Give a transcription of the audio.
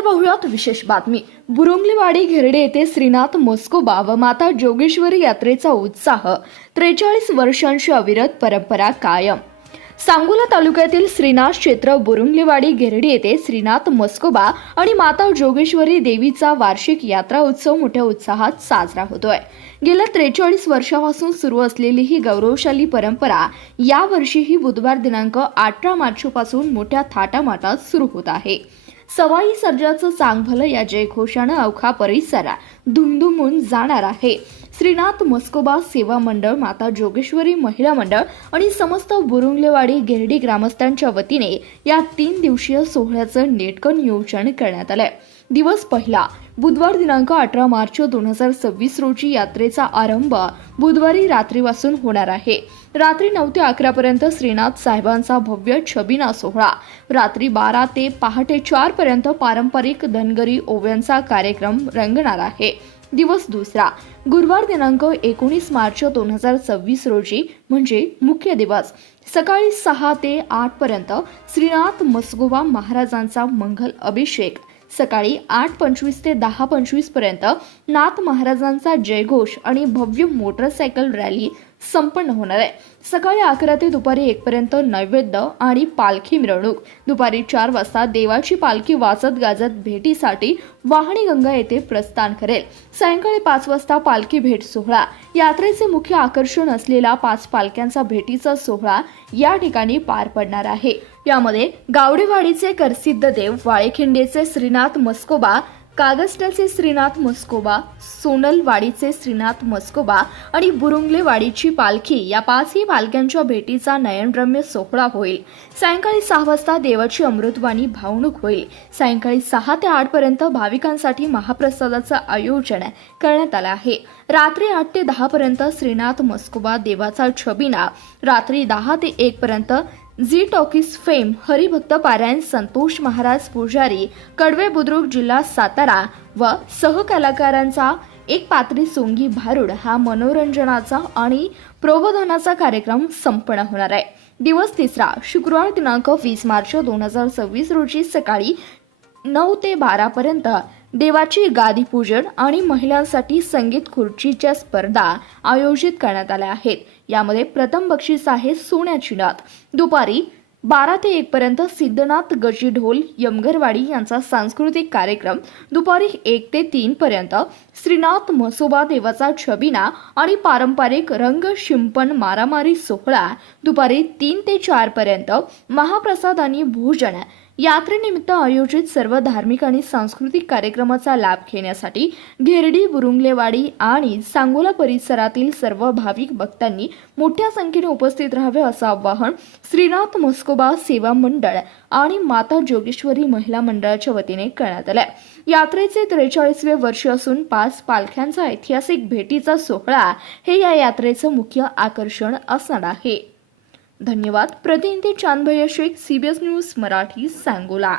तर पाहुयात विशेष बातमी। बुरुंगलेवाडी घेरडे येथे श्रीनाथ म्हस्कोबा व माता जोगेश्वरी यात्रेचा उत्साह। 43 वर्षांची अविरत परंपरा कायम। सांगोला तालुक्यातील श्रीनाथ क्षेत्र बुरुंगलेवाडी घेरडे येथे श्रीनाथ म्हस्कोबा आणि माता जोगेश्वरी देवीचा वार्षिक यात्रा उत्सव मोठ्या उत्साहात साजरा होतोय। गेल्या 43 वर्षांपासून सुरू असलेली ही गौरवशाली परंपरा यावर्षीही बुधवार दिनांक 18 मार्चपासून मोठ्या थाटामाटात सुरू होत आहे। सवाई सर्जाचं चांगभलं या जयघोषानं अवघा परिसर धुमधुमून जाणार आहे। श्रीनाथ म्हस्कोबा सेवा मंडळ, माता जोगेश्वरी महिला मंडळ आणि समस्त बुरुंगलेवाडी घेरडी ग्रामस्थांच्या वतीने या 3 दिवसीय सोहळ्याचं नेटकं नियोजन करण्यात आलंय। दिवस पहिला बुधवार दिनांक 18 मार्च 2026 रोजी यात्रेचा आरंभ बुधवारी रात्रीपासून होणार आहे। रात्री 9 ते 11 पर्यंत श्रीनाथ साहेबांचा भव्य छबिना सोहळा, रात्री 12 ते पहाटे 4 पर्यंत पारंपरिक धनगरी ओव्यांचा कार्यक्रम रंगणार आहे। दिवस दुसरा गुरुवार दिनांक 19 मार्च 2026 रोजी म्हणजे मुख्य दिवस, सकाळी 6 ते 8 पर्यंत श्रीनाथ म्हस्कोबा महाराजांचा मंगल अभिषेक, सकाळी 8:25 ते 10:25 पर्यंत नाथ महाराजांचा जयघोष आणि भव्य मोटरसायकल रॅली संपन्न होणार आहे। सकाळी 11 ते दुपारी 1 पर्यंत नैवेद्य आणि पालखी मिरवणूक, दुपारी 4 वाजता देवाची पालखी वाजत गाजत भेटीसाठी वाहणी गंगा येथे प्रस्थान करेल। सायंकाळी 5 वाजता पालखी भेट सोहळा, यात्रेचे मुख्य आकर्षण असलेला 5 पालख्यांचा भेटीचा सोहळा या ठिकाणी पार पडणार आहे। यामध्ये गावडेवाडीचे प्रसिद्ध देव, वाळेखिंडीचे श्रीनाथ म्हस्कोबा, कागस्टाचे श्रीनाथ म्हस्कोबा, सोनलवाडीचे श्रीनाथ म्हस्कोबा आणि बुरुंगलेवाडीची पालखी या 5ही पालख्यांच्या भेटीचा नयनरम्य सोहळा होईल। सायंकाळी 6 वाजता देवाची अमृतवाणी भावणूक होईल। सायंकाळी 6 ते 8 पर्यंत भाविकांसाठी महाप्रसादाचं आयोजन करण्यात आलं आहे। रात्री 8 ते 10 पर्यंत श्रीनाथ म्हस्कोबा देवाचा छबिना, रात्री 10 ते 1 पर्यंत झी टॉकीज फेम हरिभक्त पारायण संतोष महाराज पुजारी, कडवे बुद्रुक, जिल्हा सातारा व सहकलाकारांचा एक पात्री सोंगी भारूड हा मनोरंजनाचा आणि प्रबोधनाचा कार्यक्रम संपन्न होणार आहे। दिवस तिसरा शुक्रवार दिनांक 20 मार्च 2026 रोजी सकाळी 9 ते 12 पर्यंत देवाची गादी पूजन आणि महिलांसाठी संगीत खुर्चीच्या स्पर्धा आयोजित करण्यात आल्या आहेत। यामध्ये प्रथम बक्षीस आहे सोन्याची नात। दुपारी 12 ते 1 पर्यंत सिद्धनाथ गजी ढोल यमगरवाडी यांचा सांस्कृतिक कार्यक्रम, दुपारी 1 ते 3 पर्यंत श्रीनाथ म्हस्कोबा देवाचा छबिना आणि पारंपरिक रंग शिंपण मारामारी सोहळा, दुपारी 3 ते 4 पर्यंत महाप्रसाद आणि भोजन। यात्रेनिमित्त आयोजित सर्व धार्मिक आणि सांस्कृतिक कार्यक्रमाचा लाभ घेण्यासाठी घेरडी, बुरुंगलेवाडी आणि सांगोला परिसरातील सर्व भाविक भक्तांनी मोठ्या संख्येने उपस्थित राहावे असं आवाहन श्रीनाथ म्हस्कोबा सेवा मंडळ आणि माता जोगेश्वरी महिला मंडळाच्या वतीने करण्यात आले। यात्रेचे 43वे वर्ष असून 5 पालख्यांचा ऐतिहासिक भेटीचा सोहळा हे या यात्रेचं मुख्य आकर्षण असणार आहे। धन्यवाद। प्रतिनिधी चांदभैया शेख, CBS न्यूज मराठी, सांगोला।